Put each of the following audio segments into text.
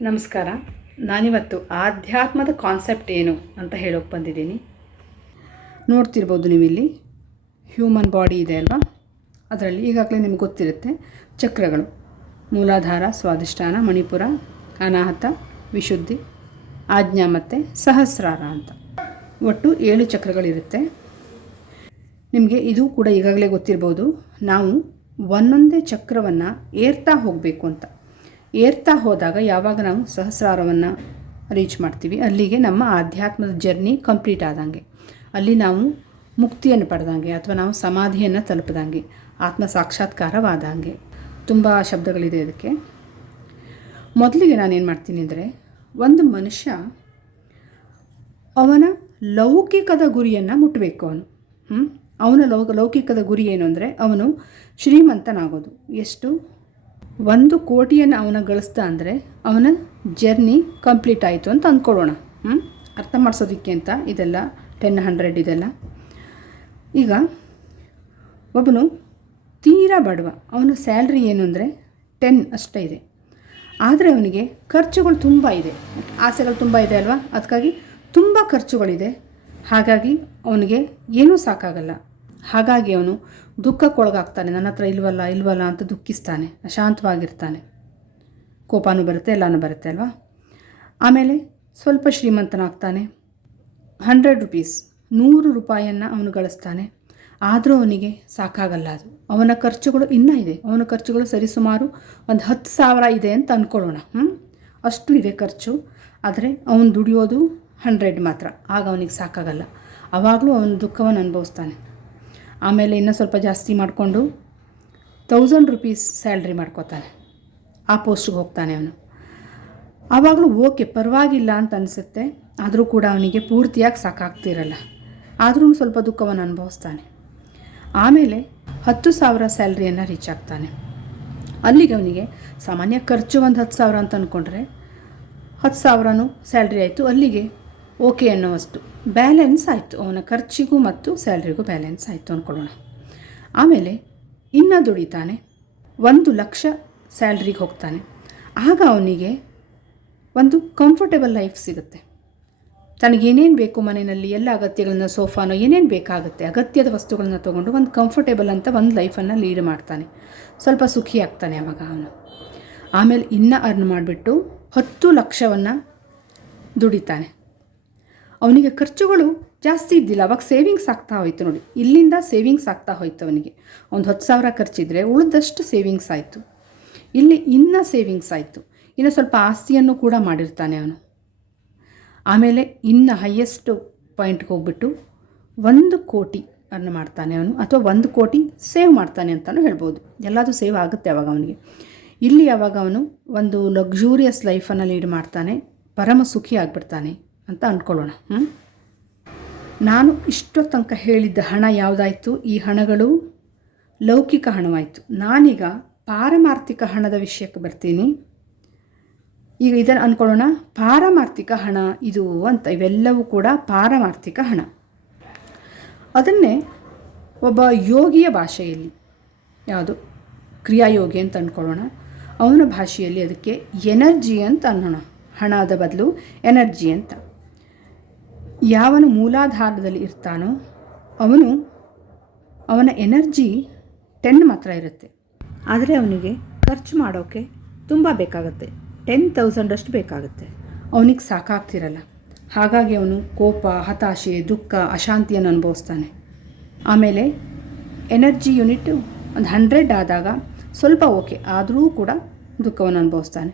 ನಮಸ್ಕಾರ. ನಾನಿವತ್ತು ಆಧ್ಯಾತ್ಮದ ಕಾನ್ಸೆಪ್ಟ್ ಏನು ಅಂತ ಹೇಳೋಕೆ ಬಂದಿದ್ದೀನಿ. ನೋಡ್ತಿರ್ಬೋದು ನೀವಿಲ್ಲಿ ಹ್ಯೂಮನ್ ಬಾಡಿ ಇದೆ ಅಲ್ವಾ, ಅದರಲ್ಲಿ ಈಗಾಗಲೇ ನಿಮ್ಗೆ ಗೊತ್ತಿರುತ್ತೆ ಚಕ್ರಗಳು: ಮೂಲಾಧಾರ, ಸ್ವಾಧಿಷ್ಠಾನ, ಮಣಿಪುರ, ಅನಾಹತ, ವಿಶುದ್ಧಿ, ಆಜ್ಞಾ ಮತ್ತು ಸಹಸ್ರಾರ ಅಂತ ಒಟ್ಟು 7 ಚಕ್ರಗಳಿರುತ್ತೆ. ನಿಮಗೆ ಇದು ಕೂಡ ಈಗಾಗಲೇ ಗೊತ್ತಿರ್ಬೋದು. ನಾವು ಒಂದೊಂದೇ ಚಕ್ರವನ್ನು ಏರ್ತಾ ಹೋಗಬೇಕು ಅಂತ. ಏರ್ತಾ ಹೋದಾಗ ಯಾವಾಗ ನಾವು ಸಹಸ್ರಾರವನ್ನು ರೀಚ್ ಮಾಡ್ತೀವಿ, ಅಲ್ಲಿಗೆ ನಮ್ಮ ಆಧ್ಯಾತ್ಮದ ಜರ್ನಿ ಕಂಪ್ಲೀಟ್ ಆದಂಗೆ, ಅಲ್ಲಿ ನಾವು ಮುಕ್ತಿಯನ್ನು ಪಡೆದಂಗೆ ಅಥವಾ ನಾವು ಸಮಾಧಿಯನ್ನು ತಲುಪಿದಂಗೆ, ಆತ್ಮ ಸಾಕ್ಷಾತ್ಕಾರವಾದಂಗೆ. ತುಂಬ ಶಬ್ದಗಳಿದೆ ಅದಕ್ಕೆ. ಮೊದಲಿಗೆ ನಾನೇನು ಮಾಡ್ತೀನಿ ಅಂದರೆ, ಒಂದು ಮನುಷ್ಯ ಅವನ ಲೌಕಿಕದ ಗುರಿಯನ್ನು ಮುಟ್ಟಬೇಕು. ಅವನ ಲೌಕಿಕದ ಗುರಿ ಏನು ಅಂದರೆ, ಅವನು ಶ್ರೀಮಂತನಾಗೋದು. ಎಷ್ಟು? 1 ಕೋಟಿಯನ್ನು ಅವನ ಗಳಿಸ್ತಾ ಅಂದರೆ ಅವನ ಜರ್ನಿ ಕಂಪ್ಲೀಟ್ ಆಯಿತು ಅಂತ ಅಂದ್ಕೊಳ್ಳೋಣ. ಅರ್ಥ ಮಾಡಿಸೋದಕ್ಕೆ ಅಂತ ಇದೆಲ್ಲ 10, 100 ಇದೆಲ್ಲ. ಈಗ ಒಬ್ಬನು ತೀರಾ ಬಡವ, ಅವನ ಸ್ಯಾಲ್ರಿ ಏನು ಅಂದರೆ 10 ಅಷ್ಟೇ ಇದೆ. ಆದರೆ ಅವನಿಗೆ ಖರ್ಚುಗಳು ತುಂಬ ಇದೆ, ಆಸೆಗಳು ತುಂಬ ಇದೆ ಅಲ್ವಾ, ಅದಕ್ಕಾಗಿ ತುಂಬ ಖರ್ಚುಗಳಿದೆ. ಹಾಗಾಗಿ ಅವನಿಗೆ ಏನೂ ಸಾಕಾಗಲ್ಲ. ಹಾಗಾಗಿ ಅವನು ದುಃಖಕ್ಕೊಳಗಾಗ್ತಾನೆ. ನನ್ನ ಹತ್ರ ಇಲ್ವಲ್ಲ ಅಂತ ದುಃಖಿಸ್ತಾನೆ, ಅಶಾಂತವಾಗಿರ್ತಾನೆ, ಕೋಪನೂ ಬರುತ್ತೆ, ಎಲ್ಲನೂ ಬರುತ್ತೆ ಅಲ್ವಾ. ಆಮೇಲೆ ಸ್ವಲ್ಪ ಶ್ರೀಮಂತನಾಗ್ತಾನೆ. 100 ರೂಪೀಸ್, 100 ರೂಪಾಯಿಯನ್ನು ಅವನು ಗಳಿಸ್ತಾನೆ. ಆದರೂ ಅವನಿಗೆ ಸಾಕಾಗಲ್ಲ. ಅದು ಅವನ ಖರ್ಚುಗಳು ಇನ್ನೂ ಇದೆ. ಅವನ ಖರ್ಚುಗಳು ಸರಿಸುಮಾರು ಒಂದು 10,000 ಇದೆ ಅಂತ ಅಂದ್ಕೊಳ್ಳೋಣ. ಅಷ್ಟು ಇದೆ ಖರ್ಚು. ಆದರೆ ಅವನು ದುಡಿಯೋದು 100 ಮಾತ್ರ. ಆಗ ಅವನಿಗೆ ಸಾಕಾಗಲ್ಲ. ಆವಾಗಲೂ ಅವನು ದುಃಖವನ್ನು ಅನುಭವಿಸ್ತಾನೆ. ಆಮೇಲೆ ಇನ್ನೂ ಸ್ವಲ್ಪ ಜಾಸ್ತಿ ಮಾಡಿಕೊಂಡು 1000 ರೂಪೀಸ್ ಸ್ಯಾಲ್ರಿ ಮಾಡ್ಕೋತಾನೆ. ಆ ಪೋಸ್ಟ್ಗೆ ಹೋಗ್ತಾನೆ ಅವನು. ಆವಾಗಲೂ ಓಕೆ, ಪರವಾಗಿಲ್ಲ ಅಂತ ಅನಿಸುತ್ತೆ. ಆದರೂ ಕೂಡ ಅವನಿಗೆ ಪೂರ್ತಿಯಾಗಿ ಸಾಕಾಗ್ತಿರಲ್ಲ. ಆದ್ರೂ ಸ್ವಲ್ಪ ದುಃಖವನ್ನು ಅನುಭವಿಸ್ತಾನೆ. ಆಮೇಲೆ 10,000 ಸ್ಯಾಲ್ರಿಯನ್ನು ರೀಚ್ ಆಗ್ತಾನೆ. ಅಲ್ಲಿಗೆ ಅವನಿಗೆ ಸಾಮಾನ್ಯ ಖರ್ಚು ಒಂದು 10,000 ಅಂತ ಅಂದ್ಕೊಂಡ್ರೆ 10,000 ಸ್ಯಾಲ್ರಿ ಆಯಿತು. ಅಲ್ಲಿಗೆ ಓಕೆ ಅನ್ನೋವಷ್ಟು ಬ್ಯಾಲೆನ್ಸ್ ಆಯಿತು. ಅವನ ಖರ್ಚಿಗೂ ಮತ್ತು ಸ್ಯಾಲ್ರಿಗೂ ಬ್ಯಾಲೆನ್ಸ್ ಆಯಿತು ಅಂದ್ಕೊಳ್ಳೋಣ. ಆಮೇಲೆ ಇನ್ನೂ ದುಡಿತಾನೆ. 1 ಲಕ್ಷ ಸ್ಯಾಲ್ರಿಗೆ ಹೋಗ್ತಾನೆ. ಆಗ ಅವನಿಗೆ ಒಂದು ಕಂಫರ್ಟೇಬಲ್ ಲೈಫ್ ಸಿಗುತ್ತೆ. ತನಗೇನೇನು ಬೇಕು ಮನೆಯಲ್ಲಿ, ಎಲ್ಲ ಅಗತ್ಯಗಳನ್ನ, ಸೋಫಾನೋ ಏನೇನು ಬೇಕಾಗುತ್ತೆ, ಅಗತ್ಯದ ವಸ್ತುಗಳನ್ನ ತೊಗೊಂಡು ಒಂದು ಕಂಫರ್ಟೇಬಲ್ ಅಂತ ಒಂದು ಲೈಫನ್ನು ಲೀಡ್ ಮಾಡ್ತಾನೆ. ಸ್ವಲ್ಪ ಸುಖಿ ಆಗ್ತಾನೆ ಆವಾಗ ಅವನು. ಆಮೇಲೆ ಇನ್ನೂ ಅರ್ನ್ ಮಾಡಿಬಿಟ್ಟು 10 ಲಕ್ಷವನ್ನು ದುಡಿತಾನೆ. ಅವನಿಗೆ ಖರ್ಚುಗಳು ಜಾಸ್ತಿ ಇದ್ದಿಲ್ಲ. ಅವಾಗ ಸೇವಿಂಗ್ಸ್ ಆಗ್ತಾ ಹೋಯ್ತು ನೋಡಿ. ಇಲ್ಲಿಂದ ಸೇವಿಂಗ್ಸ್ ಆಗ್ತಾ ಹೋಯ್ತು. ಅವನಿಗೆ ಒಂದು 10,000 ಖರ್ಚಿದ್ರೆ ಉಳಿದಷ್ಟು ಸೇವಿಂಗ್ಸ್ ಆಯಿತು. ಇಲ್ಲಿ ಇನ್ನೂ ಸೇವಿಂಗ್ಸ್ ಆಯಿತು. ಇನ್ನು ಸ್ವಲ್ಪ ಆಸ್ತಿಯನ್ನು ಕೂಡ ಮಾಡಿರ್ತಾನೆ ಅವನು. ಆಮೇಲೆ ಇನ್ನು ಹೈಯೆಸ್ಟ್ ಪಾಯಿಂಟ್ಗೆ ಹೋಗ್ಬಿಟ್ಟು 1 ಕೋಟಿ ಅರ್ನ್ ಮಾಡ್ತಾನೆ ಅವನು, ಅಥವಾ 1 ಕೋಟಿ ಸೇವ್ ಮಾಡ್ತಾನೆ ಅಂತಲೂ ಹೇಳ್ಬೋದು. ಎಲ್ಲದೂ ಸೇವ್ ಆಗುತ್ತೆ ಅವಾಗ ಅವನಿಗೆ. ಇಲ್ಲಿ ಯಾವಾಗ ಅವನು ಒಂದು ಲಕ್ಸುರಿಯಸ್ ಲೈಫನ್ನು ಲೀಡ್ ಮಾಡ್ತಾನೆ, ಪರಮ ಸುಖಿ ಆಗಿಬಿಡ್ತಾನೆ ಅಂತ ಅಂದ್ಕೊಳ್ಳೋಣ. ನಾನು ಇಷ್ಟೋ ತನಕ ಹೇಳಿದ್ದ ಹಣ ಯಾವುದಾಯಿತು? ಈ ಹಣಗಳು ಲೌಕಿಕ ಹಣವಾಯಿತು. ನಾನೀಗ ಪಾರಮಾರ್ಥಿಕ ಹಣದ ವಿಷಯಕ್ಕೆ ಬರ್ತೀನಿ. ಈಗ ಇದನ್ನು ಅಂದ್ಕೊಳ್ಳೋಣ, ಪಾರಮಾರ್ಥಿಕ ಹಣ ಇದು ಅಂತ. ಇವೆಲ್ಲವೂ ಕೂಡ ಪಾರಮಾರ್ಥಿಕ ಹಣ. ಅದನ್ನೇ ಒಬ್ಬ ಯೋಗಿಯ ಭಾಷೆಯಲ್ಲಿ, ಯಾವುದು ಕ್ರಿಯಾಯೋಗಿ ಅಂತ ಅಂದ್ಕೊಳ್ಳೋಣ, ಅವನ ಭಾಷೆಯಲ್ಲಿ ಅದಕ್ಕೆ ಎನರ್ಜಿ ಅಂತ ಅನ್ನೋಣ. ಹಣದ ಬದಲು ಎನರ್ಜಿ ಅಂತ. ಯಾವನು ಮೂಲಾಧಾರದಲ್ಲಿ ಇರ್ತಾನೋ ಅವನ ಎನರ್ಜಿ 10 ಮಾತ್ರ ಇರುತ್ತೆ. ಆದರೆ ಅವನಿಗೆ ಖರ್ಚು ಮಾಡೋಕ್ಕೆ ತುಂಬ ಬೇಕಾಗುತ್ತೆ. 10,000 ಅಷ್ಟು ಬೇಕಾಗುತ್ತೆ. ಅವನಿಗೆ ಸಾಕಾಗ್ತಿರಲ್ಲ. ಹಾಗಾಗಿ ಅವನು ಕೋಪ, ಹತಾಶೆ, ದುಃಖ, ಅಶಾಂತಿಯನ್ನು ಅನುಭವಿಸ್ತಾನೆ. ಆಮೇಲೆ ಎನರ್ಜಿ ಯೂನಿಟ್ ಒಂದು 100 ಆದಾಗ ಸ್ವಲ್ಪ ಓಕೆ, ಆದರೂ ಕೂಡ ದುಃಖವನ್ನು ಅನುಭವಿಸ್ತಾನೆ.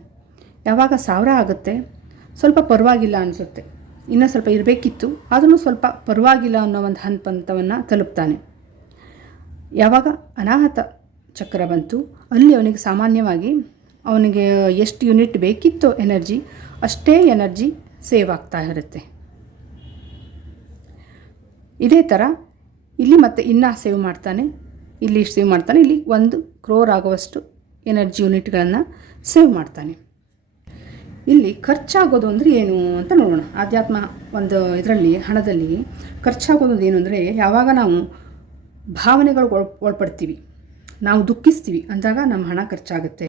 ಯಾವಾಗ 1000 ಆಗುತ್ತೆ, ಸ್ವಲ್ಪ ಪರವಾಗಿಲ್ಲ ಅನಿಸುತ್ತೆ, ಇನ್ನೂ ಸ್ವಲ್ಪ ಇರಬೇಕಿತ್ತು, ಆದರೂ ಸ್ವಲ್ಪ ಪರವಾಗಿಲ್ಲ ಅನ್ನೋ ಒಂದು ಹಂತವನ್ನು ತಲುಪ್ತಾನೆ. ಯಾವಾಗ ಅನಾಹತ ಚಕ್ರ ಬಂತು, ಅಲ್ಲಿ ಅವನಿಗೆ ಸಾಮಾನ್ಯವಾಗಿ ಅವನಿಗೆ ಎಷ್ಟು ಯೂನಿಟ್ ಬೇಕಿತ್ತೋ ಎನರ್ಜಿ, ಅಷ್ಟೇ ಎನರ್ಜಿ ಸೇವ್ ಆಗ್ತಾ ಇರುತ್ತೆ. ಇದೇ ಥರ ಇಲ್ಲಿ ಮತ್ತೆ ಇನ್ನೂ ಸೇವ್ ಮಾಡ್ತಾನೆ, ಇಲ್ಲಿ ಸೇವ್ ಮಾಡ್ತಾನೆ, ಇಲ್ಲಿ 1 crore ಆಗುವಷ್ಟು ಎನರ್ಜಿ ಯೂನಿಟ್ಗಳನ್ನು ಸೇವ್ ಮಾಡ್ತಾನೆ. ಇಲ್ಲಿ ಖರ್ಚಾಗೋದು ಅಂದರೆ ಏನು ಅಂತ ನೋಡೋಣ. ಆಧ್ಯಾತ್ಮ ಒಂದು ಇದರಲ್ಲಿ, ಹಣದಲ್ಲಿ ಖರ್ಚಾಗೋದು ಏನು ಅಂದರೆ, ಯಾವಾಗ ನಾವು ಭಾವನೆಗಳು ಒಳಪಡ್ತೀವಿ, ನಾವು ದುಃಖಿಸ್ತೀವಿ ಅಂದಾಗ ನಮ್ಮ ಹಣ ಖರ್ಚಾಗುತ್ತೆ.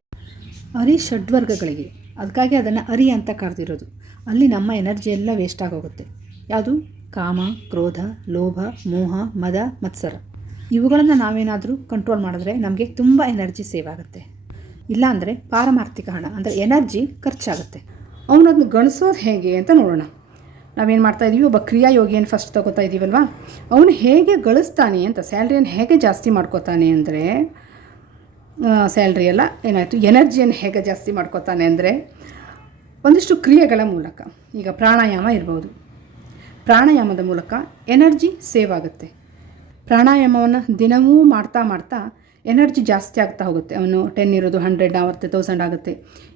ಅದೇ ಷಡ್ವರ್ಗಗಳಿಗೆ ಅದಕ್ಕಾಗಿ ಅದನ್ನು ಅರಿ ಅಂತ ಕರೆದಿರೋದು. ಅಲ್ಲಿ ನಮ್ಮ ಎನರ್ಜಿ ಎಲ್ಲ ವೇಸ್ಟ್ ಆಗೋಗುತ್ತೆ. ಯಾವುದು? ಕಾಮ, ಕ್ರೋಧ, ಲೋಭ, ಮೋಹ, ಮದ, ಮತ್ಸರ. ಇವುಗಳನ್ನು ನಾವೇನಾದರೂ ಕಂಟ್ರೋಲ್ ಮಾಡಿದ್ರೆ ನಮಗೆ ತುಂಬ ಎನರ್ಜಿ ಸೇವ್ ಆಗುತ್ತೆ. ಇಲ್ಲಾಂದರೆ ಪಾರಮಾರ್ಥಿಕ ಹಣ ಅಂದರೆ ಎನರ್ಜಿ ಖರ್ಚಾಗುತ್ತೆ. ಅವನದನ್ನು ಗಳಿಸೋದು ಹೇಗೆ ಅಂತ ನೋಡೋಣ. ನಾವೇನು ಮಾಡ್ತಾಯಿದ್ದೀವಿ, ಒಬ್ಬ ಕ್ರಿಯಾಯೋಗಿಯನ್ನು ಫಸ್ಟ್ ತಗೋತಾ ಇದ್ದೀವಲ್ವ, ಅವನು ಹೇಗೆ ಗಳಿಸ್ತಾನೆ ಅಂತ, ಸ್ಯಾಲ್ರಿಯನ್ನು ಹೇಗೆ ಜಾಸ್ತಿ ಮಾಡ್ಕೋತಾನೆ ಅಂದರೆ, ಸ್ಯಾಲ್ರಿ ಎಲ್ಲ ಏನಾಯಿತು, ಎನರ್ಜಿಯನ್ನು ಹೇಗೆ ಜಾಸ್ತಿ ಮಾಡ್ಕೋತಾನೆ ಅಂದರೆ ಒಂದಿಷ್ಟು ಕ್ರಿಯೆಗಳ ಮೂಲಕ. ಈಗ ಪ್ರಾಣಾಯಾಮ ಇರ್ಬೋದು. ಪ್ರಾಣಾಯಾಮದ ಮೂಲಕ ಎನರ್ಜಿ ಸೇವ್ ಆಗುತ್ತೆ. ಪ್ರಾಣಾಯಾಮವನ್ನು ದಿನವೂ ಮಾಡ್ತಾ ಮಾಡ್ತಾ ಎನರ್ಜಿ ಜಾಸ್ತಿ ಆಗ್ತಾ ಹೋಗುತ್ತೆ. ಅವನು 10 ಇರೋದು 100 ಆಗುತ್ತೆ, 1000 ಆಗುತ್ತೆ.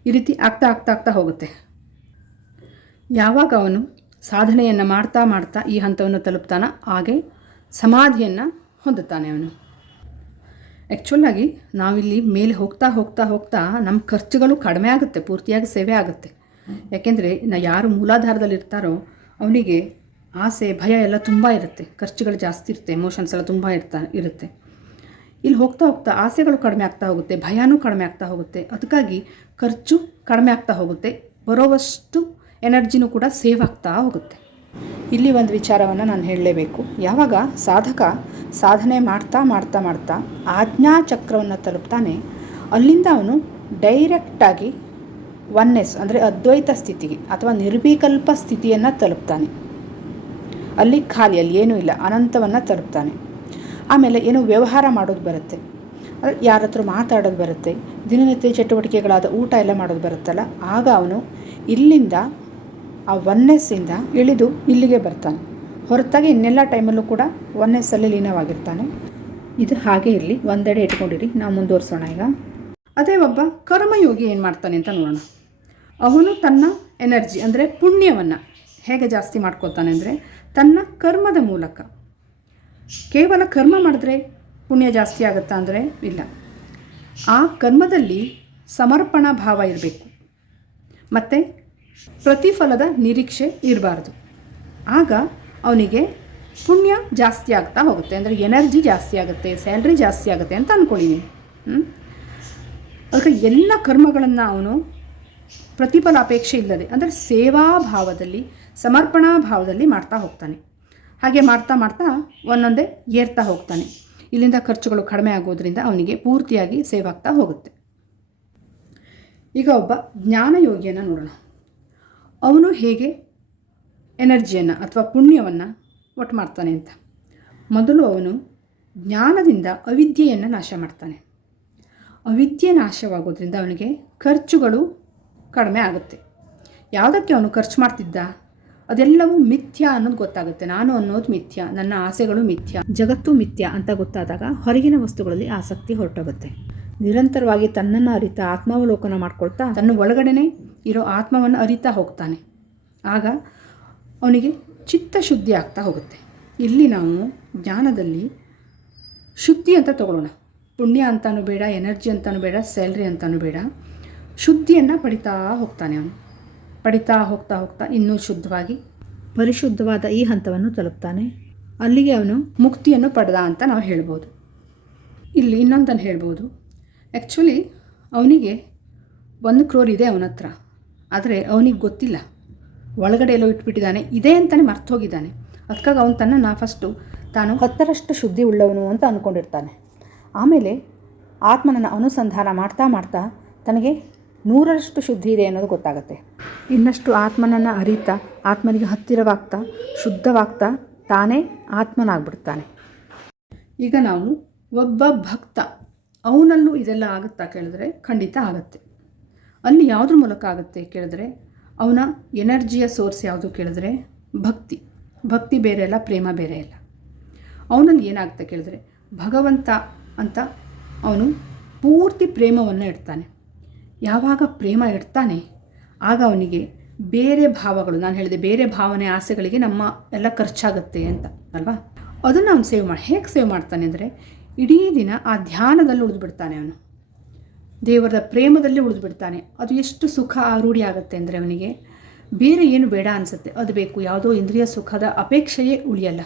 ಈ ರೀತಿ ಆಗ್ತಾ ಆಗ್ತಾ ಆಗ್ತಾ ಹೋಗುತ್ತೆ. ಯಾವಾಗ ಅವನು ಸಾಧನೆಯನ್ನು ಮಾಡ್ತಾ ಮಾಡ್ತಾ ಈ ಹಂತವನ್ನು ತಲುಪ್ತಾನೆ, ಹಾಗೆ ಸಮಾಧಿಯನ್ನು ಹೊಂದುತ್ತಾನೆ ಅವನು. ಆ್ಯಕ್ಚುಲಾಗಿ ನಾವಿಲ್ಲಿ ಮೇಲೆ ಹೋಗ್ತಾ ಹೋಗ್ತಾ ಹೋಗ್ತಾ ನಮ್ಮ ಖರ್ಚುಗಳು ಕಡಿಮೆ ಆಗುತ್ತೆ, ಪೂರ್ತಿಯಾಗಿ ಸೇವೆ ಆಗುತ್ತೆ. ಯಾಕೆಂದರೆ ಯಾರು ಮೂಲಾಧಾರದಲ್ಲಿ ಇರ್ತಾರೋ ಅವನಿಗೆ ಆಸೆ, ಭಯ ಎಲ್ಲ ತುಂಬ ಇರುತ್ತೆ, ಖರ್ಚುಗಳು ಜಾಸ್ತಿ ಇರುತ್ತೆ, ಎಮೋಷನ್ಸ್ ಎಲ್ಲ ತುಂಬ ಇರುತ್ತೆ. ಇಲ್ಲಿ ಹೋಗ್ತಾ ಹೋಗ್ತಾ ಆಸೆಗಳು ಕಡಿಮೆ ಆಗ್ತಾ ಹೋಗುತ್ತೆ, ಭಯನೂ ಕಡಿಮೆ ಆಗ್ತಾ ಹೋಗುತ್ತೆ. ಅದಕ್ಕಾಗಿ ಖರ್ಚು ಕಡಿಮೆ ಆಗ್ತಾ ಹೋಗುತ್ತೆ, ಬರೋವಷ್ಟು ಎನರ್ಜಿನೂ ಕೂಡ ಸೇವ್ ಆಗ್ತಾ ಹೋಗುತ್ತೆ. ಇಲ್ಲಿ ಒಂದು ವಿಚಾರವನ್ನು ನಾನು ಹೇಳಲೇಬೇಕು. ಯಾವಾಗ ಸಾಧಕ ಸಾಧನೆ ಮಾಡ್ತಾ ಮಾಡ್ತಾ ಮಾಡ್ತಾ ಆಜ್ಞಾಚಕ್ರವನ್ನು ತಲುಪ್ತಾನೆ, ಅಲ್ಲಿಂದ ಅವನು ಡೈರೆಕ್ಟಾಗಿ ಒನ್ನೆಸ್ ಅಂದರೆ ಅದ್ವೈತ ಸ್ಥಿತಿಗೆ ಅಥವಾ ನಿರ್ವಿಕಲ್ಪ ಸ್ಥಿತಿಯನ್ನು ತಲುಪ್ತಾನೆ. ಅಲ್ಲಿ ಖಾಲಿ, ಅಲ್ಲಿ ಏನೂ ಇಲ್ಲ, ಅನಂತವನ್ನು ತಲುಪ್ತಾನೆ. ಆಮೇಲೆ ಏನೋ ವ್ಯವಹಾರ ಮಾಡೋದು ಬರುತ್ತೆ, ಅಂದರೆ ಯಾರ ಹತ್ರ ಮಾತಾಡೋದು ಬರುತ್ತೆ, ದಿನನಿತ್ಯ ಚಟುವಟಿಕೆಗಳಾದ ಊಟ ಎಲ್ಲ ಮಾಡೋದು ಬರುತ್ತಲ್ಲ, ಆಗ ಅವನು ಇಲ್ಲಿಂದ ಆ ಒನ್ನೆಸ್ಸಿಂದ ಇಳಿದು ಇಲ್ಲಿಗೆ ಬರ್ತಾನೆ. ಹೊರತಾಗಿ ಇನ್ನೆಲ್ಲ ಟೈಮಲ್ಲೂ ಕೂಡ ಒನ್ನೆಸ್ಸಲ್ಲಿ ಲೀನವಾಗಿರ್ತಾನೆ. ಇದು ಹಾಗೆ ಇರಲಿ, ಒಂದೆಡೆ ಇಟ್ಕೊಂಡಿರಿ, ನಾವು ಮುಂದುವರ್ಸೋಣ ಈಗ. ಅದೇ ಒಬ್ಬ ಕರ್ಮಯೋಗಿ ಏನು ಮಾಡ್ತಾನೆ ಅಂತ ನೋಡೋಣ. ಅವನು ತನ್ನ ಎನರ್ಜಿ ಅಂದರೆ ಪುಣ್ಯವನ್ನು ಹೇಗೆ ಜಾಸ್ತಿ ಮಾಡ್ಕೋತಾನೆ ಅಂದರೆ ತನ್ನ ಕರ್ಮದ ಮೂಲಕ. ಕೇವಲ ಕರ್ಮ ಮಾಡಿದ್ರೆ ಪುಣ್ಯ ಜಾಸ್ತಿ ಆಗುತ್ತಾ ಅಂದರೆ ಇಲ್ಲ. ಆ ಕರ್ಮದಲ್ಲಿ ಸಮರ್ಪಣಾ ಭಾವ ಇರಬೇಕು ಮತ್ತು ಪ್ರತಿಫಲದ ನಿರೀಕ್ಷೆ ಇರಬಾರ್ದು. ಆಗ ಅವನಿಗೆ ಪುಣ್ಯ ಜಾಸ್ತಿ ಆಗ್ತಾ ಹೋಗುತ್ತೆ, ಅಂದರೆ ಎನರ್ಜಿ ಜಾಸ್ತಿ ಆಗುತ್ತೆ, ಸ್ಯಾಲ್ರಿ ಜಾಸ್ತಿ ಆಗುತ್ತೆ ಅಂತ ಅಂದ್ಕೊಳ್ಳಿ ನೀವು. ಅದಕ್ಕೆ ಎಲ್ಲ ಕರ್ಮಗಳನ್ನು ಅವನು ಪ್ರತಿಫಲ ಅಪೇಕ್ಷೆ ಇಲ್ಲದೆ, ಅಂದರೆ ಸೇವಾ ಭಾವದಲ್ಲಿ, ಸಮರ್ಪಣಾ ಭಾವದಲ್ಲಿ ಮಾಡ್ತಾ ಹೋಗ್ತಾನೆ. ಹಾಗೆ ಮಾಡ್ತಾ ಮಾಡ್ತಾ ಒಂದೊಂದೇ ಏರ್ತಾ ಹೋಗ್ತಾನೆ. ಇಲ್ಲಿಂದ ಖರ್ಚುಗಳು ಕಡಿಮೆ ಆಗೋದ್ರಿಂದ ಅವನಿಗೆ ಪೂರ್ತಿಯಾಗಿ ಸೇವ್ ಆಗ್ತಾ ಹೋಗುತ್ತೆ. ಈಗ ಒಬ್ಬ ಜ್ಞಾನಯೋಗಿಯನ್ನು ನೋಡೋಣ. ಅವನು ಹೇಗೆ ಎನರ್ಜಿಯನ್ನು ಅಥವಾ ಪುಣ್ಯವನ್ನು ಒಟ್ಟು ಮಾಡ್ತಾನೆ ಅಂತ. ಮೊದಲು ಅವನು ಜ್ಞಾನದಿಂದ ಅವಿದ್ಯೆಯನ್ನು ನಾಶ ಮಾಡ್ತಾನೆ. ಅವಿದ್ಯೆ ನಾಶವಾಗೋದ್ರಿಂದ ಅವನಿಗೆ ಖರ್ಚುಗಳು ಕಡಿಮೆ ಆಗುತ್ತೆ. ಯಾವುದಕ್ಕೆ ಅವನು ಖರ್ಚು ಮಾಡ್ತಿದ್ದ ಅದೆಲ್ಲವೂ ಮಿಥ್ಯ ಅನ್ನೋದು ಗೊತ್ತಾಗುತ್ತೆ. ನಾನು ಅನ್ನೋದು ಮಿಥ್ಯ, ನನ್ನ ಆಸೆಗಳು ಮಿಥ್ಯ, ಜಗತ್ತು ಮಿಥ್ಯ ಅಂತ ಗೊತ್ತಾದಾಗ ಹೊರಗಿನ ವಸ್ತುಗಳಲ್ಲಿ ಆಸಕ್ತಿ ಹೊರಟೋಗುತ್ತೆ. ನಿರಂತರವಾಗಿ ತನ್ನನ್ನು ಅರಿತಾ ಆತ್ಮಾವಲೋಕನ ಮಾಡ್ಕೊಳ್ತಾ ತನ್ನ ಒಳಗಡೆನೇ ಇರೋ ಆತ್ಮವನ್ನು ಅರಿತಾ ಹೋಗ್ತಾನೆ. ಆಗ ಅವನಿಗೆ ಚಿತ್ತಶುದ್ಧಿ ಆಗ್ತಾ ಹೋಗುತ್ತೆ. ಇಲ್ಲಿ ನಾವು ಜ್ಞಾನದಲ್ಲಿ ಶುದ್ಧಿ ಅಂತ ತಗೊಳ್ಳೋಣ. ಪುಣ್ಯ ಅಂತಲೂ ಬೇಡ, ಎನರ್ಜಿ ಅಂತಲೂ ಬೇಡ, ಸ್ಯಾಲ್ರಿ ಅಂತಲೂ ಬೇಡ. ಶುದ್ಧಿಯನ್ನು ಪಡಿತಾ ಹೋಗ್ತಾನೆ ಅವನು. ಪಡಿತಾ ಹೋಗ್ತಾ ಹೋಗ್ತಾ ಇನ್ನೂ ಶುದ್ಧವಾಗಿ ಪರಿಶುದ್ಧವಾದ ಈ ಹಂತವನ್ನು ತಲುಪ್ತಾನೆ. ಅಲ್ಲಿಗೆ ಅವನು ಮುಕ್ತಿಯನ್ನು ಪಡೆದ ಅಂತ ನಾವು ಹೇಳ್ಬೋದು. ಇಲ್ಲಿ ಇನ್ನೊಂದನ್ನು ಹೇಳ್ಬೋದು. ಆ್ಯಕ್ಚುಲಿ ಅವನಿಗೆ 1 crore ಇದೆ ಅವನ ಹತ್ರ, ಆದರೆ ಅವನಿಗೆ ಗೊತ್ತಿಲ್ಲ, ಒಳಗಡೆ ಎಲ್ಲೋ ಇಟ್ಬಿಟ್ಟಿದ್ದಾನೆ, ಇದೆ ಅಂತಲೇ ಮರ್ತೋಗಿದ್ದಾನೆ. ಅದಕ್ಕಾಗಿ ಅವನು ತನ್ನನ್ನು ಫಸ್ಟು ತಾನು 10ರಷ್ಟು ಶುದ್ಧಿ ಉಳ್ಳವನು ಅಂತ ಅಂದ್ಕೊಂಡಿರ್ತಾನೆ. ಆಮೇಲೆ ಆತ್ಮನನ್ನು ಅನುಸಂಧಾನ ಮಾಡ್ತಾ ಮಾಡ್ತಾ ತನಗೆ 100ರಷ್ಟು ಶುದ್ಧಿ ಇದೆ ಅನ್ನೋದು ಗೊತ್ತಾಗುತ್ತೆ. ಇನ್ನಷ್ಟು ಆತ್ಮನನ್ನು ಅರಿತಾ ಆತ್ಮನಿಗೆ ಹತ್ತಿರವಾಗ್ತಾ ಶುದ್ಧವಾಗ್ತಾ ತಾನೇ ಆತ್ಮನಾಗ್ಬಿಡ್ತಾನೆ. ಈಗ ನಾವು ಒಬ್ಬ ಭಕ್ತ, ಅವನಲ್ಲೂ ಇದೆಲ್ಲ ಆಗುತ್ತಾ ಕೇಳಿದ್ರೆ ಖಂಡಿತ ಆಗುತ್ತೆ. ಅಲ್ಲಿ ಯಾವುದ್ರ ಮೂಲಕ ಆಗುತ್ತೆ ಕೇಳಿದ್ರೆ, ಅವನ ಎನರ್ಜಿಯ ಸೋರ್ಸ್ ಯಾವುದು ಕೇಳಿದ್ರೆ ಭಕ್ತಿ. ಭಕ್ತಿ ಬೇರೆ ಅಲ್ಲ, ಪ್ರೇಮ ಬೇರೆ ಅಲ್ಲ. ಅವನಲ್ಲಿ ಏನಾಗುತ್ತೆ ಕೇಳಿದ್ರೆ ಭಗವಂತ ಅಂತ ಅವನು ಪೂರ್ತಿ ಪ್ರೇಮವನ್ನು ಇಡ್ತಾನೆ. ಯಾವಾಗ ಪ್ರೇಮ ಇಡ್ತಾನೆ ಆಗ ಅವನಿಗೆ ಬೇರೆ ಭಾವಗಳು, ನಾನು ಹೇಳಿದೆ ಬೇರೆ ಭಾವನೆ ಆಸೆಗಳಿಗೆ ನಮ್ಮ ಎಲ್ಲ ಖರ್ಚಾಗುತ್ತೆ ಅಂತ ಅಲ್ವಾ, ಅದನ್ನು ಅವನು ಹೇಗೆ ಸೇವ್ ಮಾಡ್ತಾನೆ ಅಂದರೆ ಇಡೀ ದಿನ ಆ ಧ್ಯಾನದಲ್ಲಿ ಉಳಿದುಬಿಡ್ತಾನೆ. ಅವನು ದೇವರ ಪ್ರೇಮದಲ್ಲಿ ಉಳಿದುಬಿಡ್ತಾನೆ. ಅದು ಎಷ್ಟು ಸುಖ ರೂಢಿ ಆಗುತ್ತೆ ಅಂದರೆ ಅವನಿಗೆ ಬೇರೆ ಏನು ಬೇಡ ಅನಿಸುತ್ತೆ, ಅದು ಬೇಕು, ಯಾವುದೋ ಇಂದ್ರಿಯ ಸುಖದ ಅಪೇಕ್ಷೆಯೇ ಉಳಿಯಲ್ಲ.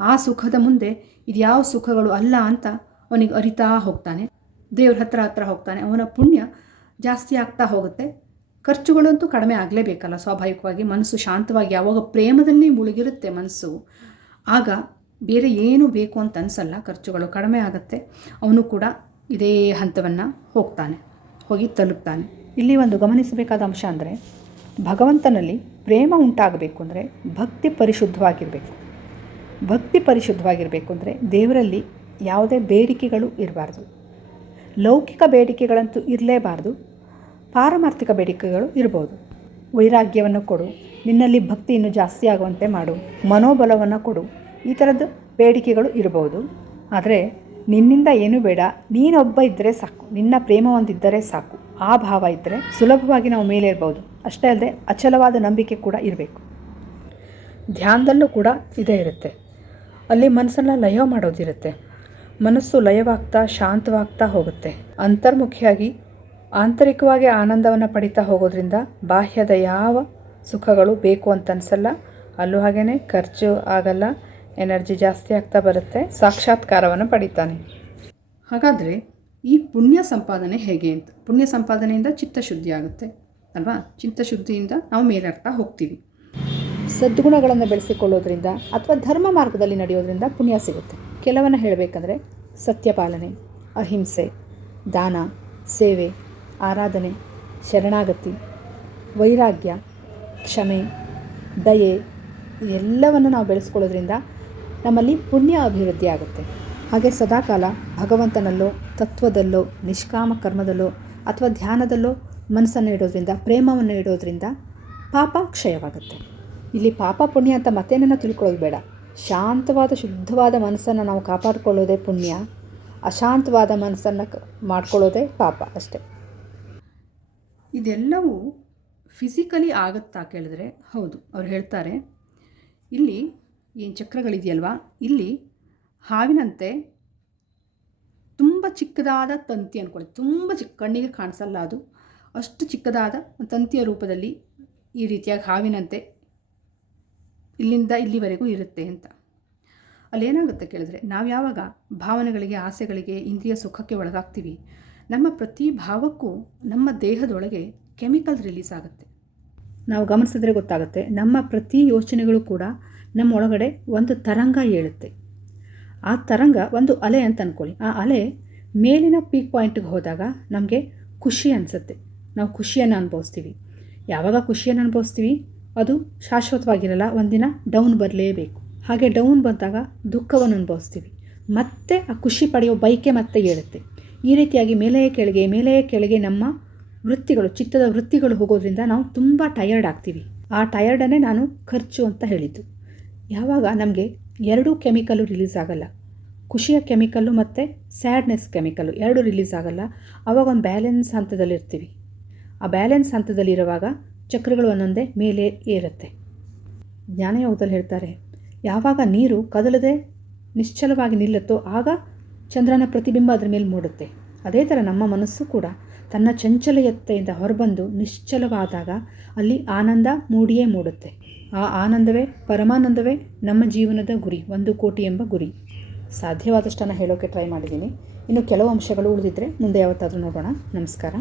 ಆ ಸುಖದ ಮುಂದೆ ಇದ್ಯಾವ ಸುಖಗಳು ಅಲ್ಲ ಅಂತ ಅವನಿಗೆ ಅರಿತಾ ಹೋಗ್ತಾನೆ. ದೇವ್ರ ಹತ್ರ ಹೋಗ್ತಾನೆ. ಅವನ ಪುಣ್ಯ ಜಾಸ್ತಿ ಆಗ್ತಾ ಹೋಗುತ್ತೆ. ಖರ್ಚುಗಳಂತೂ ಕಡಿಮೆ ಆಗಲೇಬೇಕಲ್ಲ ಸ್ವಾಭಾವಿಕವಾಗಿ. ಮನಸ್ಸು ಶಾಂತವಾಗಿ ಯಾವಾಗ ಪ್ರೇಮದಲ್ಲಿ ಮುಳುಗಿರುತ್ತೆ ಮನಸ್ಸು, ಆಗ ಬೇರೆ ಏನು ಬೇಕು ಅಂತ ಅನಿಸಲ್ಲ, ಖರ್ಚುಗಳು ಕಡಿಮೆ ಆಗುತ್ತೆ. ಅವನು ಕೂಡ ಇದೇ ಹಂತವನ್ನು ಹೋಗಿ ತಲುಪ್ತಾನೆ. ಇಲ್ಲಿ ಒಂದು ಗಮನಿಸಬೇಕಾದ ಅಂಶ ಅಂದರೆ, ಭಗವಂತನಲ್ಲಿ ಪ್ರೇಮ ಉಂಟಾಗಬೇಕು ಅಂದರೆ ಭಕ್ತಿ ಪರಿಶುದ್ಧವಾಗಿರಬೇಕು. ಭಕ್ತಿ ಪರಿಶುದ್ಧವಾಗಿರಬೇಕು ಅಂದರೆ ದೇವರಲ್ಲಿ ಯಾವುದೇ ಬೇಡಿಕೆಗಳು ಇರಬಾರ್ದು. ಲೌಕಿಕ ಬೇಡಿಕೆಗಳಂತೂ ಇರಲೇಬಾರ್ದು, ಪಾರಮಾರ್ಥಿಕ ಬೇಡಿಕೆಗಳು ಇರ್ಬೋದು. ವೈರಾಗ್ಯವನ್ನು ಕೊಡು, ನಿನ್ನಲ್ಲಿ ಭಕ್ತಿ ಇನ್ನೂ ಜಾಸ್ತಿ ಆಗುವಂತೆ ಮಾಡು, ಮನೋಬಲವನ್ನು ಕೊಡು, ಈ ಥರದ್ದು ಬೇಡಿಕೆಗಳು ಇರ್ಬೋದು. ಆದರೆ ನಿನ್ನಿಂದ ಏನೂ ಬೇಡ, ನೀನೊಬ್ಬ ಇದ್ದರೆ ಸಾಕು, ನಿನ್ನ ಪ್ರೇಮ ಒಂದಿದ್ದರೆ ಸಾಕು, ಆ ಭಾವ ಇದ್ದರೆ ಸುಲಭವಾಗಿ ನಾವು ಮೇಲೆ ಇರ್ಬೋದು. ಅಷ್ಟೇ ಅಲ್ಲದೆ ಅಚಲವಾದ ನಂಬಿಕೆ ಕೂಡ ಇರಬೇಕು. ಧ್ಯಾನದಲ್ಲೂ ಕೂಡ ಇದೇ ಇರುತ್ತೆ. ಅಲ್ಲಿ ಮನಸ್ಸನ್ನು ಲಯ ಮಾಡೋದಿರುತ್ತೆ. ಮನಸ್ಸು ಲಯವಾಗ್ತಾ ಶಾಂತವಾಗ್ತಾ ಹೋಗುತ್ತೆ. ಅಂತರ್ಮುಖಿಯಾಗಿ ಆಂತರಿಕವಾಗಿ ಆನಂದವನ್ನು ಪಡಿತಾ ಹೋಗೋದ್ರಿಂದ ಬಾಹ್ಯದ ಯಾವ ಸುಖಗಳು ಬೇಕು ಅಂತ ಅನಿಸಲ್ಲ. ಅಲ್ಲೂ ಹಾಗೇ ಖರ್ಚು ಆಗಲ್ಲ, ಎನರ್ಜಿ ಜಾಸ್ತಿ ಆಗ್ತಾ ಬರುತ್ತೆ, ಸಾಕ್ಷಾತ್ಕಾರವನ್ನು ಪಡಿತಾನೆ. ಹಾಗಾದರೆ ಈ ಪುಣ್ಯ ಸಂಪಾದನೆ ಹೇಗೆ ಅಂತ, ಪುಣ್ಯ ಸಂಪಾದನೆಯಿಂದ ಚಿತ್ತಶುದ್ಧಿ ಆಗುತ್ತೆ ಅಲ್ವಾ? ಚಿತ್ತಶುದ್ಧಿಯಿಂದ ನಾವು ಮೇಲಾಗ್ತಾ ಹೋಗ್ತೀವಿ. ಸದ್ಗುಣಗಳನ್ನು ಬೆಳೆಸಿಕೊಳ್ಳೋದ್ರಿಂದ ಅಥವಾ ಧರ್ಮ ಮಾರ್ಗದಲ್ಲಿ ನಡೆಯೋದ್ರಿಂದ ಪುಣ್ಯ ಸಿಗುತ್ತೆ. ಕೆಲವನ್ನು ಹೇಳಬೇಕಂದ್ರೆ ಸತ್ಯಪಾಲನೆ, ಅಹಿಂಸೆ, ದಾನ, ಸೇವೆ, ಆರಾಧನೆ, ಶರಣಾಗತಿ, ವೈರಾಗ್ಯ, ಕ್ಷಮೆ, ದಯೆ ಎಲ್ಲವನ್ನು ನಾವು ಬೆಳೆಸ್ಕೊಳ್ಳೋದ್ರಿಂದ ನಮ್ಮಲ್ಲಿ ಪುಣ್ಯ ಅಭಿವೃದ್ಧಿ ಆಗುತ್ತೆ. ಹಾಗೆ ಸದಾಕಾಲ ಭಗವಂತನಲ್ಲೋ, ತತ್ವದಲ್ಲೋ, ನಿಷ್ಕಾಮ ಕರ್ಮದಲ್ಲೋ ಅಥವಾ ಧ್ಯಾನದಲ್ಲೋ ಮನಸ್ಸನ್ನು ಇಡೋದ್ರಿಂದ, ಪ್ರೇಮವನ್ನು ಇಡೋದ್ರಿಂದ ಪಾಪ ಕ್ಷಯವಾಗುತ್ತೆ. ಇಲ್ಲಿ ಪಾಪ ಪುಣ್ಯ ಅಂತ ಮತ್ತೇನನ್ನು ತಿಳ್ಕೊಳ್ಳೋದು ಬೇಡ. ಶಾಂತವಾದ ಶುದ್ಧವಾದ ಮನಸ್ಸನ್ನು ನಾವು ಕಾಪಾಡಿಕೊಳ್ಳೋದೇ ಪುಣ್ಯ, ಅಶಾಂತವಾದ ಮನಸ್ಸನ್ನು ಮಾಡ್ಕೊಳ್ಳೋದೇ ಪಾಪ ಅಷ್ಟೆ. ಇದೆಲ್ಲವೂ ಫಿಸಿಕಲಿ ಆಗುತ್ತಾ ಕೇಳಿದ್ರೆ ಹೌದು. ಅವ್ರು ಹೇಳ್ತಾರೆ, ಇಲ್ಲಿ ಏನು ಚಕ್ರಗಳಿದೆಯಲ್ವಾ, ಇಲ್ಲಿ ಹಾವಿನಂತೆ ತುಂಬ ಚಿಕ್ಕದಾದ ತಂತಿ ಅಂದ್ಕೊಳ್ಳಿ, ತುಂಬ ಕಣ್ಣಿಗೆ ಕಾಣಿಸಲ್ಲ, ಅದು ಅಷ್ಟು ಚಿಕ್ಕದಾದ ತಂತಿಯ ರೂಪದಲ್ಲಿ ಈ ರೀತಿಯಾಗಿ ಹಾವಿನಂತೆ ಇಲ್ಲಿಂದ ಇಲ್ಲಿವರೆಗೂ ಇರುತ್ತೆ ಅಂತ. ಅಲ್ಲೇನಾಗುತ್ತೆ ಕೇಳಿದ್ರೆ, ನಾವು ಯಾವಾಗ ಭಾವನೆಗಳಿಗೆ, ಆಸೆಗಳಿಗೆ, ಇಂದ್ರಿಯ ಸುಖಕ್ಕೆ ಒಳಗಾಗ್ತೀವಿ, ನಮ್ಮ ಪ್ರತಿ ಭಾವಕ್ಕೂ ನಮ್ಮ ದೇಹದೊಳಗೆ ಕೆಮಿಕಲ್ ರಿಲೀಸ್ ಆಗುತ್ತೆ. ನಾವು ಗಮನಿಸಿದ್ರೆ ಗೊತ್ತಾಗುತ್ತೆ, ನಮ್ಮ ಪ್ರತಿ ಯೋಚನೆಗಳು ಕೂಡ ನಮ್ಮ ಒಳಗಡೆ ಒಂದು ತರಂಗ ಏಳುತ್ತೆ. ಆ ತರಂಗ ಒಂದು ಅಲೆ ಅಂತ ಅಂದ್ಕೊಳ್ಳಿ. ಆ ಅಲೆ ಮೇಲಿನ ಪೀಕ್ ಪಾಯಿಂಟಿಗೆ ಹೋದಾಗ ನಮಗೆ ಖುಷಿ ಅನಿಸುತ್ತೆ, ನಾವು ಖುಷಿಯನ್ನು ಅನುಭವಿಸ್ತೀವಿ. ಯಾವಾಗ ಖುಷಿಯನ್ನು ಅನುಭವಿಸ್ತೀವಿ ಅದು ಶಾಶ್ವತವಾಗಿರಲ್ಲ, ಒಂದಿನ ಡೌನ್ ಬರಲೇಬೇಕು. ಹಾಗೆ ಡೌನ್ ಬಂದಾಗ ದುಃಖವನ್ನು ಅನುಭವಿಸ್ತೀವಿ, ಮತ್ತೆ ಆ ಖುಷಿ ಪಡೆಯೋ ಬಯಕೆ ಮತ್ತೆ ಏಳುತ್ತೆ. ಈ ರೀತಿಯಾಗಿ ಮೇಲೆಯೇ ಕೆಳಗೆ ನಮ್ಮ ವೃತ್ತಿಗಳು, ಚಿತ್ತದ ವೃತ್ತಿಗಳು ಹೋಗೋದ್ರಿಂದ ನಾವು ತುಂಬ ಟಯರ್ಡ್ ಆಗ್ತೀವಿ. ಆ ಟಯರ್ಡನ್ನೇ ನಾನು ಖರ್ಚು ಅಂತ ಹೇಳಿದ್ದು. ಯಾವಾಗ ನಮಗೆ ಎರಡೂ ಕೆಮಿಕಲ್ಲು ರಿಲೀಸ್ ಆಗಲ್ಲ, ಖುಷಿಯ ಕೆಮಿಕಲ್ಲು ಮತ್ತು ಸ್ಯಾಡ್ನೆಸ್ ಕೆಮಿಕಲ್ಲು ಎರಡೂ ರಿಲೀಸ್ ಆಗಲ್ಲ, ಆವಾಗ ಒಂದು ಬ್ಯಾಲೆನ್ಸ್ ಹಂತದಲ್ಲಿರ್ತೀವಿ. ಆ ಬ್ಯಾಲೆನ್ಸ್ ಹಂತದಲ್ಲಿರುವಾಗ ಚಕ್ರಗಳು ಒಂದೊಂದೇ ಮೇಲೆ ಏರುತ್ತೆ. ಜ್ಞಾನಯೋಗದಲ್ಲಿ ಹೇಳ್ತಾರೆ, ಯಾವಾಗ ನೀರು ಕದಲದೆ ನಿಶ್ಚಲವಾಗಿ ನಿಲ್ಲುತ್ತೋ ಆಗ ಚಂದ್ರನ ಪ್ರತಿಬಿಂಬ ಅದರ ಮೇಲೆ ಮೂಡುತ್ತೆ. ಅದೇ ಥರ ನಮ್ಮ ಮನಸ್ಸು ಕೂಡ ತನ್ನ ಚಂಚಲತೆಯಿಂದ ಹೊರಬಂದು ನಿಶ್ಚಲವಾದಾಗ ಅಲ್ಲಿ ಆನಂದ ಮೂಡಿಯೇ ಮೂಡುತ್ತೆ. ಆ ಆನಂದವೇ, ಪರಮಾನಂದವೇ ನಮ್ಮ ಜೀವನದ ಗುರಿ, 1 ಕೋಟಿ ಎಂಬ ಗುರಿ. ಸಾಧ್ಯವಾದಷ್ಟನ್ನು ಹೇಳೋಕ್ಕೆ ಟ್ರೈ ಮಾಡಿದ್ದೀನಿ. ಇನ್ನು ಕೆಲವು ಅಂಶಗಳು ಉಳಿದಿದ್ದರೆ ಮುಂದೆ ಯಾವತ್ತಾದರೂ ನೋಡೋಣ. ನಮಸ್ಕಾರ.